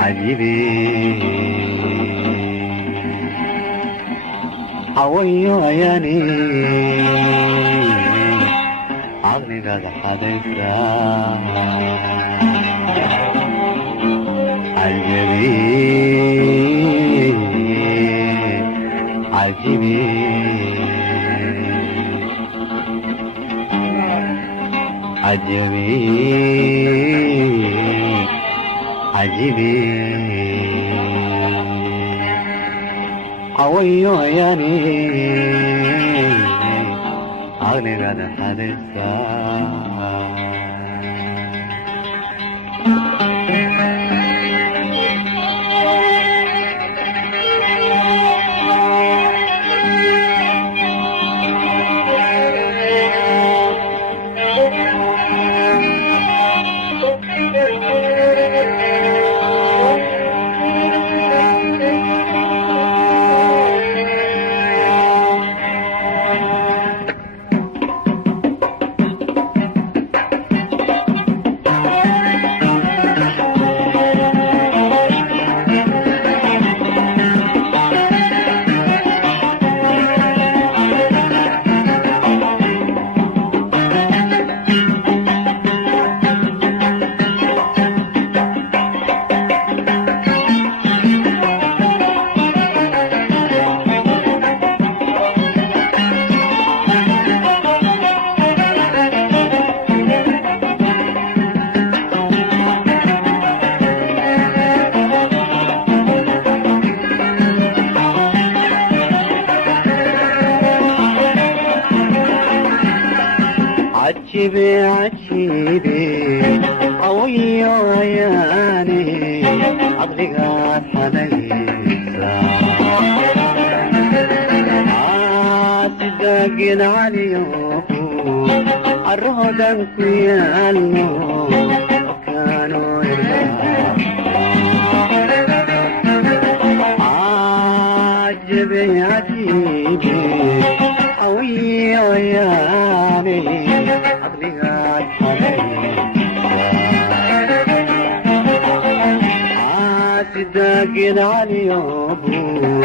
عجيبي عويو عياني عقلي قد حديثا عجيبي عجيبي عجيبي عجيبي عويو عياني عقلي قد حديثا عجيبي عجيبي عويو عياني عقلي قد حديثا عاتداقين عليوكو عالرهدنكو يالنو وكانوا عجيبي عجيبي عويو عياني عقلي قد عاتداقين عليوبو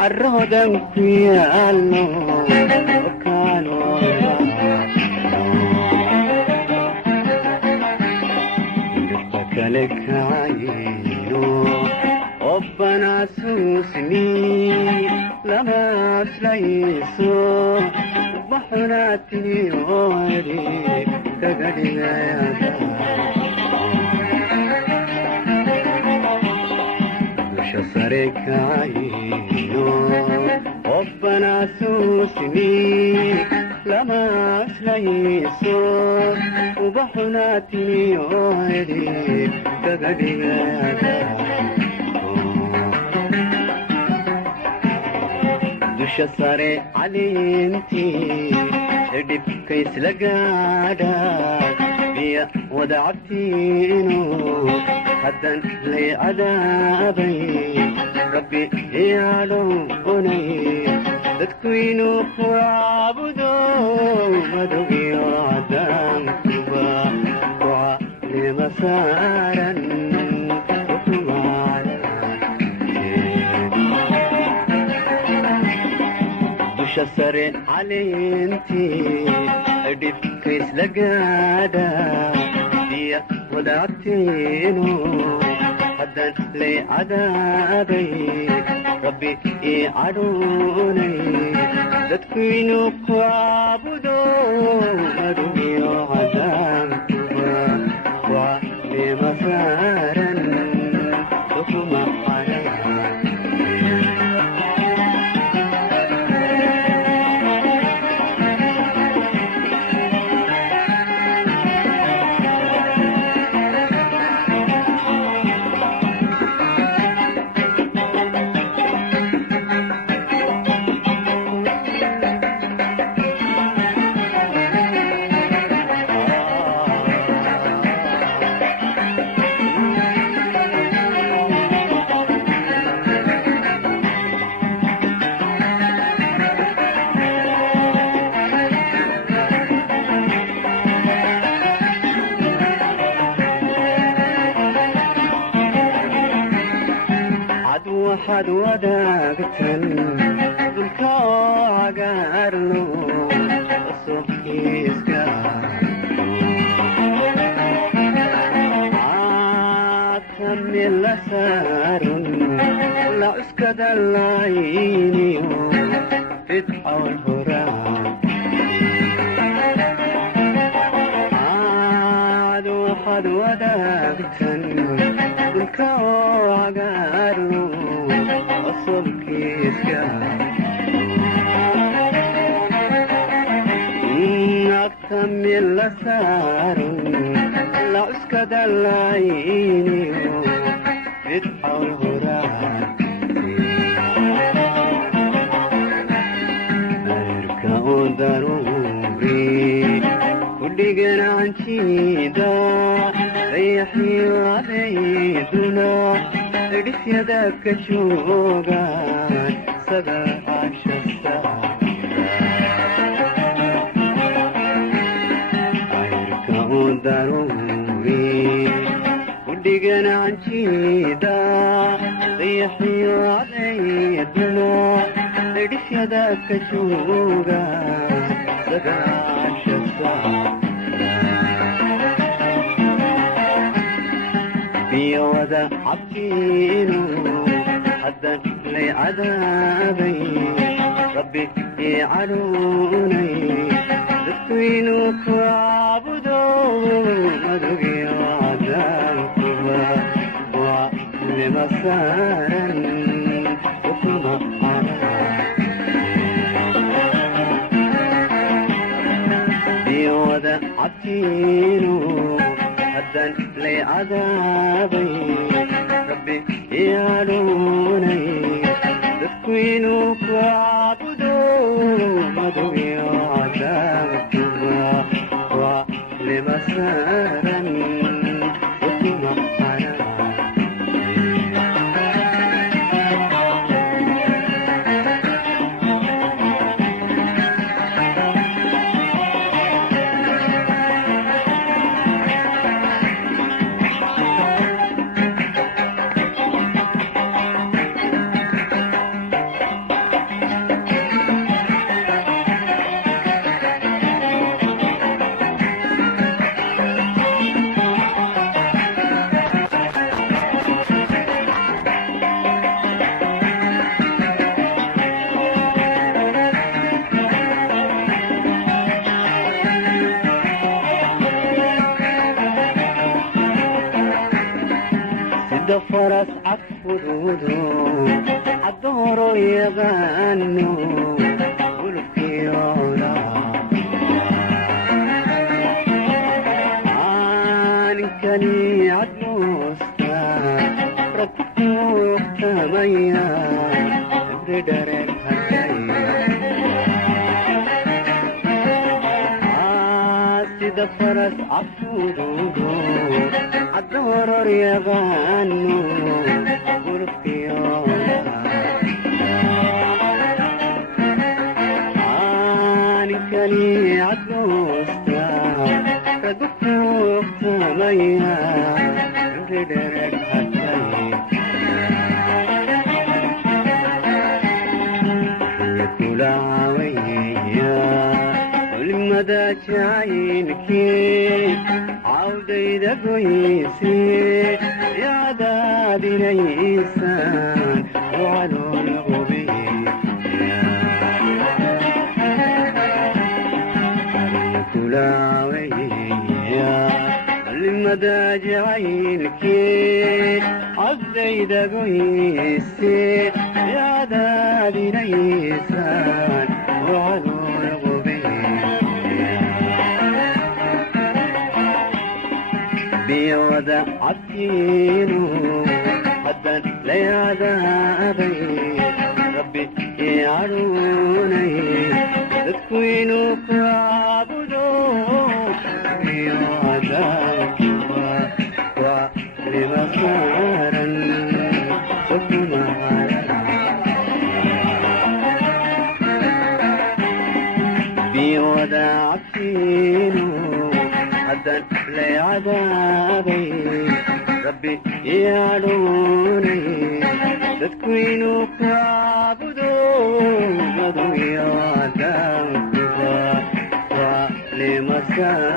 عالرهدن كيالو وكانوا قلبك لك عينو ربنا سوسني لما سليسو بحناتي وعلي كقدي يا وش صارك عينو ربنا سوسني لما سليسو وبحناتي وعلي كقدي يا دوش صاري علينتي ادب كيس لقادا بيا ودعتينو حدا لي عذابي ربي يعلوني تتكوينو وعبدو مدوغي وعدام كوبا وعلي مسارا شسر علينتي ادب كيس لقادا بيا ودعتينو حدا لي عذابي ربي يعروني لا تكوينو وعبدو مدوبي وعذاب وعلي مسارا تكما cagaarno cusubkiiska caatan la saarun la cuskada layniyo bidcawl horaan caad waxaad wadaagtan dhulka oo cagaarno cusubkiiska agtamil la saarun la cuskada layniyo bidcawl horaan ayrka oo daruuri kudhiganaanciida dayaxiyo adeyduna dhisyada ka joogaan sagaashasta ayrka oo daruuri kudhiganaanciida dayaxiyo adeyduna dhisyada ka joogaan sagaashasta biyooda cabtiinu haddan lay cadaabay rabbi ii caluunay dadku inuu ku caabudo madogiyo cadaabkuba waa nima saaran ukuma biyooda cabtiinu haddan lay cadaabay rabbi ii caluunay dadku inuu ku caabudo madogiyo cadaabkuba waa nima saaran ukuma faras cagfuduudu caddooro yaqaano ulubkiyooda caaninkani cadmoosta ragkuuqtamaya abri dhareer hadhay sida faras cagfuduudu caddooror yaqaano ulubkiyooda caaninkani cadmoosta ragkuuqtamaya abri dhareer hadhay kulaawaya culimada jacaylkii cawdayda goyse yaadaadinaysaan wacalool qubiya kulaawaya culimada jacaylkii cawdayda goyse yaadaadinaysaan wacalool biyooda cabtiinu haddan lay cadaabay rabbi ii caluunay dadku inuu ku caabudo iyo cadaabkuba waa nima saaran ukuma biyooda cabtiinu haddan lay cadaabay rabbi ii caluunay dadku inuu ku caabudo madogiyo cadaabay